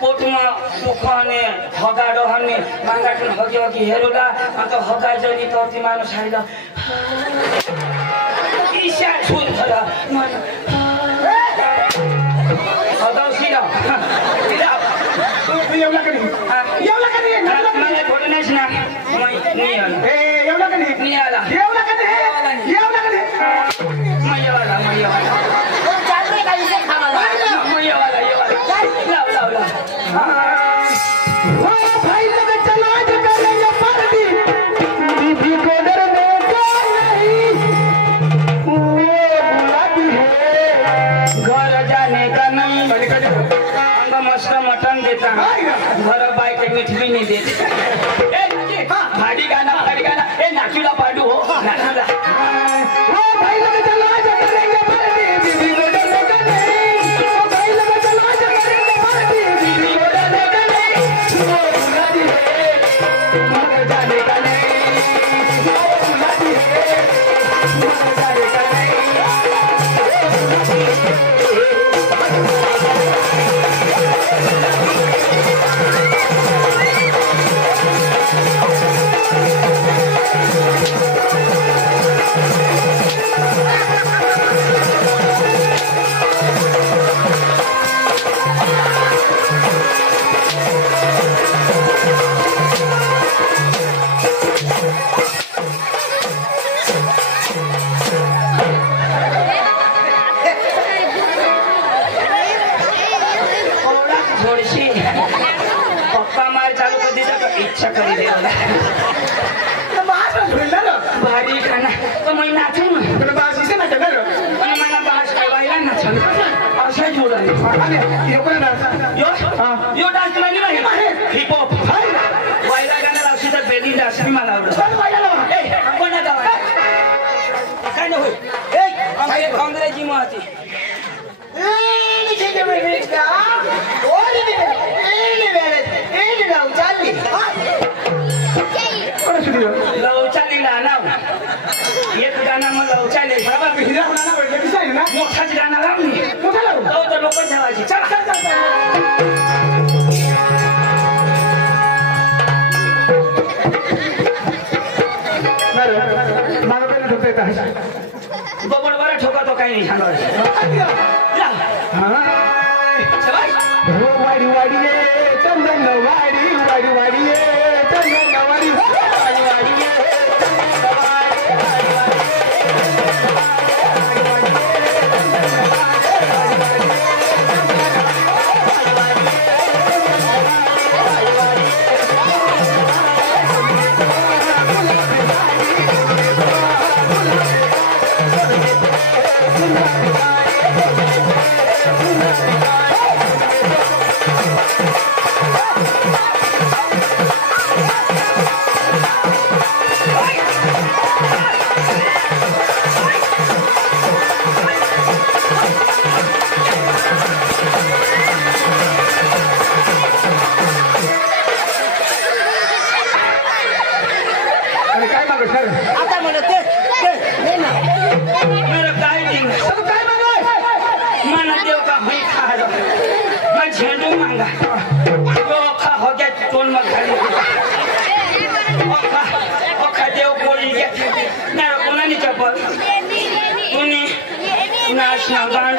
पोटमा मुखाने हगाडोहाने मागाटून हगी हगी हेरूला आता हगायचं नि तर ती माणूस हायला ईशा छून झाला हगावशी लाव एवढा कधी एवढा कधी मला थोडं नाहीच ना नाही आला एवढा कधी नाही आला एवढा कधी एवढा कधी मैयावाला चालते काही ते खावाला मैयावाला लाव लाव लाव भाई लोग चलो आज करेंगे पार्टी बीबी को डरने का नहीं वो बुलाती है घर जाने का नहीं अंग मस्त मटन देता घर बाय के मीठ भी नहीं देते भाड़ी गाना ए नाचूला पाडू हो नाचूला वो भाई लोग चलो आज करेंगे पार्टी बीबी को डरने का नहीं वो भाई लोग चलो आज करेंगे पार्टी बीबी को डरने का नहीं वो बुलाती है घर जाने का नहीं वो बुलाती है घर जाने का नहीं थोडीशी पप्पा मार चालू कर दिला तर इच्छा करी दे भारी खाना तो मी नाचू ना पण मला बास ठेवायला नाचल असं जोडा यो डान्स नाही हिप हॉप वायला गाणं लावशी तर बेली डान्स मी मला आवडत कोणा गावा काय नाही होईल अंग्रेजी माती लवचालीला नाव एक गाणं मग लवचाले मोठाच गाणं लावली तर लोक ठेवायची चला बबड बरं ठोका तो काही नाही सांगायचं वाडी वाडी ये चंदन वाडी वाडी वाडी ये चंदन वाडी वाडी वाडी ये सांगा अख्खा हो गया तोंड मग खाली अख्खा देव कोळी घ्या नाही कोणाने चप्पल कुणी नाश ना गाण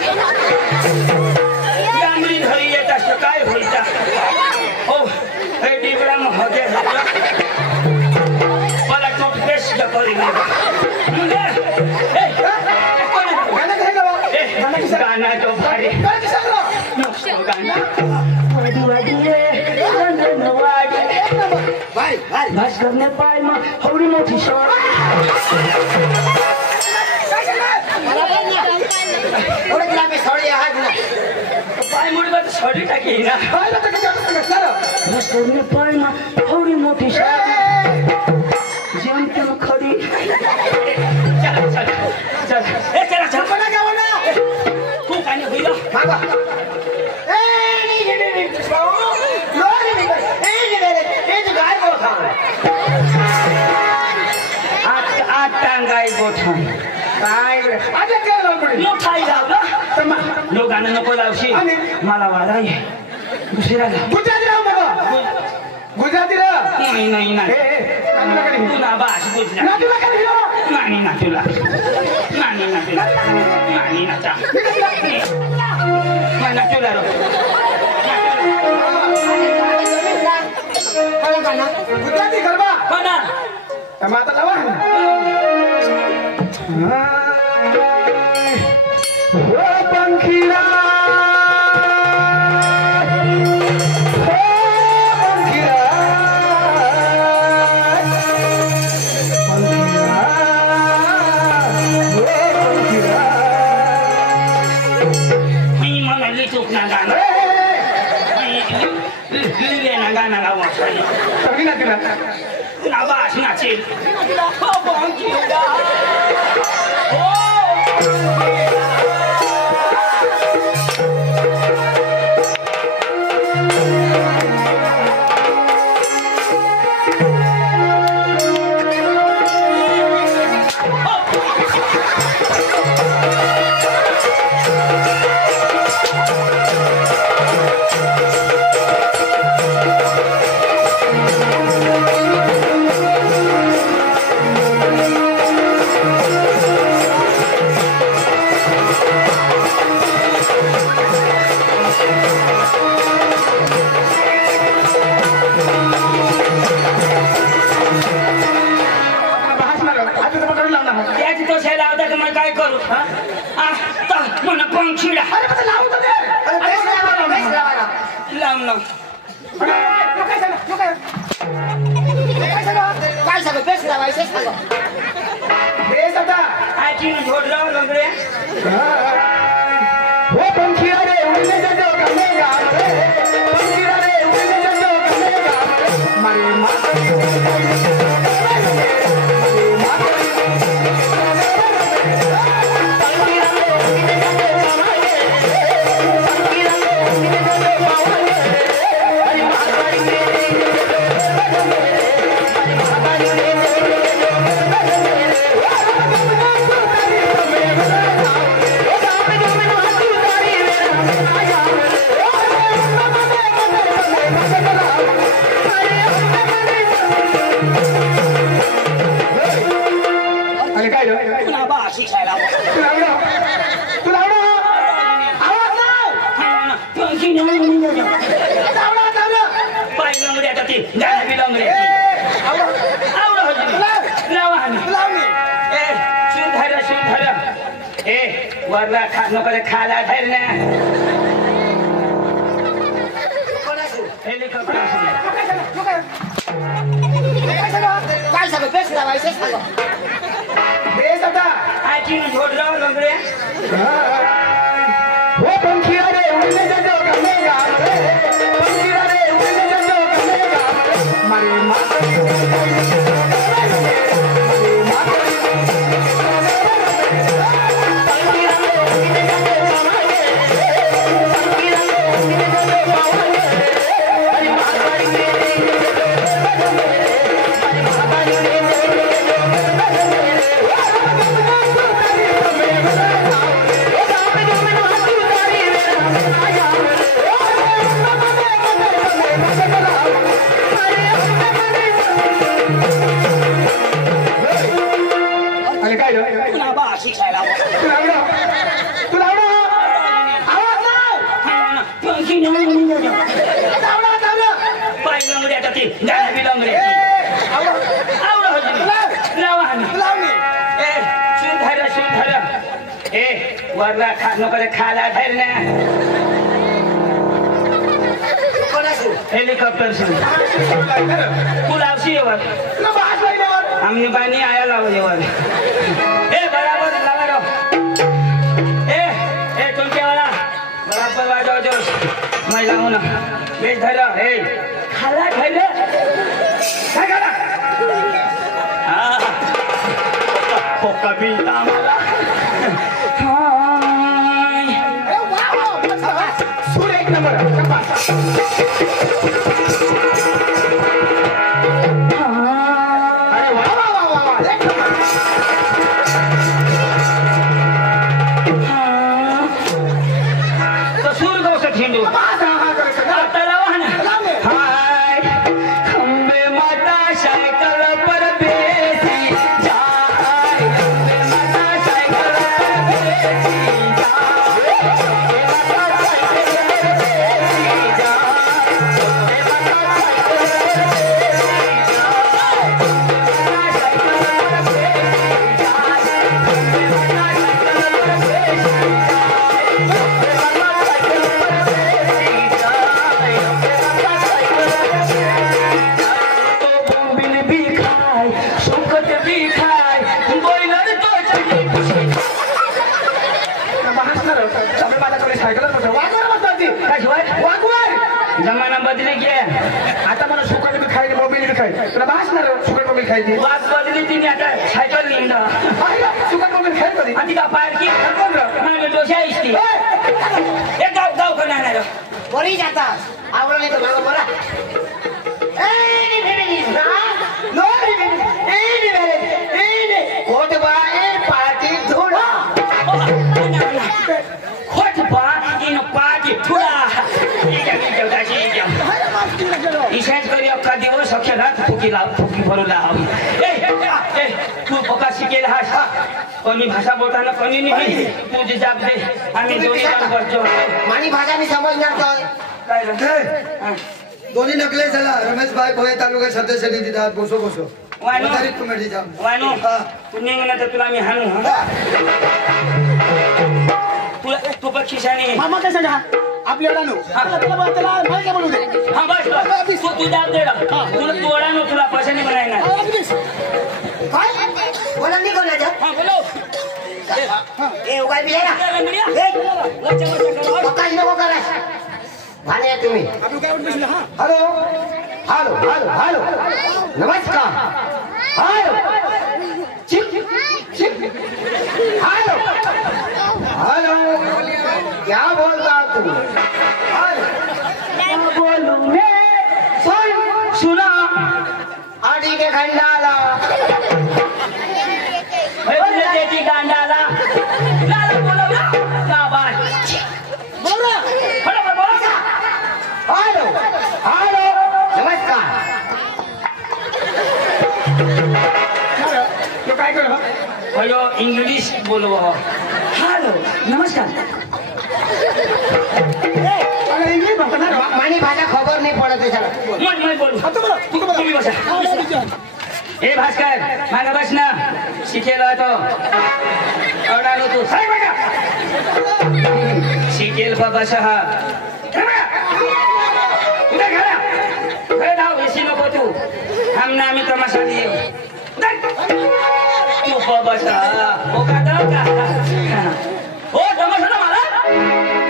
डांगरी धरी येत असं काय होईता हो हे डिबरा मग हो गया मला टूथपेस्ट करी गाना तो भारी भास्करने पाय मग हवडी मोठी शॉट पाय मोठी शॉटी टाकी ना भास्करने पाय मग हवडी मोठी शॉट जेम खडी चला चला चला ए चला चला तू काय नाही होईल गाय गोठा काय मोठाई लावला लोकांना नको लावशी मला वाला दुसऱ्या गुजराती नाही नाही नाही तुला बास गुजराती नाही ना तुला नाही ना तुला नाही ना चा नाही ना तुला गुजराती गरबा हो ना माता लावा पंखीरा गाना लावा ना बास नाचे हो पंखीरा काय सांगू बेस लावायचं सांगू बेस आता आजी झोडला लंगडे हो पंखीरा रे उड़ने जजो कमेगा रे पंखीरा रे उड़ने जजो कमेगा मारी माता वरला खानो करे खाला धरना हेलिकॉप्टर काय सांगू बेस लावायचं सांगू बेस आता आजी झोडला लंगडे हो पंखीरा रे उड़ने जजो कमेगा रे पंखीरा रे उड़ने जजो कमेगा मारी माता तुला आवाज पाहिलं आता ती बिलंबरे ए वरला खा नको खाला धर ना हेलिकॉप्टर पुलावशी येवर आम्ही पाणी आया लावा येवर ए बराबर लावा रो ए तुमच्यावाला बराबर वाजव जो मैं लावू ना बेस धर ए खाला खायला काय खाला हा खोका बिलता आम्हाला सूर एक नंबर जमाना बदली गे आता मला सुकट बी खायला मोबाईल बी खायला तुला भासणार सुकट मोबाईल खायची वाद बदली तिने आता सायकल लिहिण सुकट मोबाईल खायला कधी आणि का पार्की डोशा इष्टी एक गाव का नाही बरी जातात आवडलं नाही तर मागं बोला खोट बाय पार्टी धुडा खोट बा इन पार्टी थोडा इशाच करी अख्खा दिवस अख्ख्या रात फुकी भरू लाव तू पका शिकेल हास कोणी भाषा बोलताना कोणी नाही तुझे जाब दे आम्ही दोन्ही काम करतो मानी भाषा मी समजणार काय दोन्ही नकले झाला रमेश भाई भोये तालुका सदस्य दितात बसो बसो वानो कमिटी जाऊन वानो तू निघून तर तुला मी हाणू तुला तू पक्षीशाने मामा काय सांगा आपल्याला नो त्याला काय बोलू दे हा बस तू जाब दे तुला तोडा नो तुला पैसा नाही बनायना काय बोला नाही कोणाचं हा बोलो ए उगाय बिले ना पक्काच नको करा भाले तुम्ही आपण काय म्हणतो हा हॅलो हॅलो हॅलो हॅलो नमस्कार हॅलो चिक चिक हॅलो हेलो क्या बोलता तुम बोलू मैं सुना आडी के खंडाला देती गांडाला लाला बोलो ना बाय बोलो हेलो हेलो नमस्कार तो काय कर अयो इंग्लिश बोलो हॅलो नमस्कार इंग्लिश भाषा ना मानी भाषा खबर नाही पडत आहे त्याला मैं बोलू तुम्ही बसा ए भास्कर मागा बस ना शिकेल तो अडालो तू साहेब बघा शिकेल बाबा शहा उद्या घरा घरे धाव बेसी नको तू आमना आम्ही तमाशा देऊ तू बाबा शहा हो का दाव का ओ तमाशा ना मला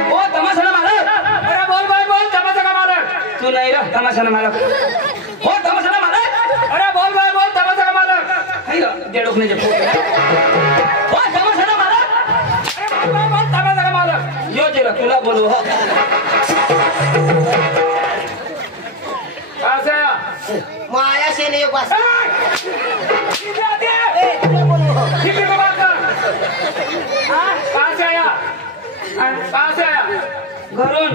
ओ तमाशा ना मला अरे बोल तमाशा ना मला तू नाही रे तमाशा ना मला हो तमाशा ना मला अरे बोल तमाशा ना मला नाही रे दे लोकने जे फोटो हो तमाशा ना मला अरे बोल तमाशा ना मला यो जरा तुला बोलू हो माया से नहीं बस घरून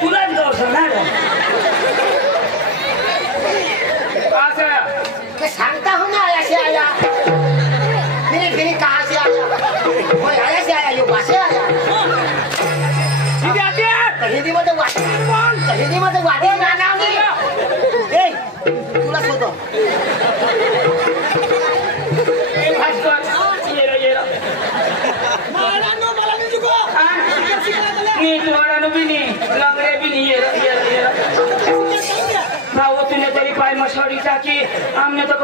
तुलाच गौर ना हिंदीमध्ये वाटे हिंदीमध्ये वाटे गाण्यावनी ए तुला शोधतो ए भास्कर ये रे नी तोडानो भी नी लंगड़े भी नी ये भाऊ तूने तेरी पाय मसोड़ी चाकी हमने तो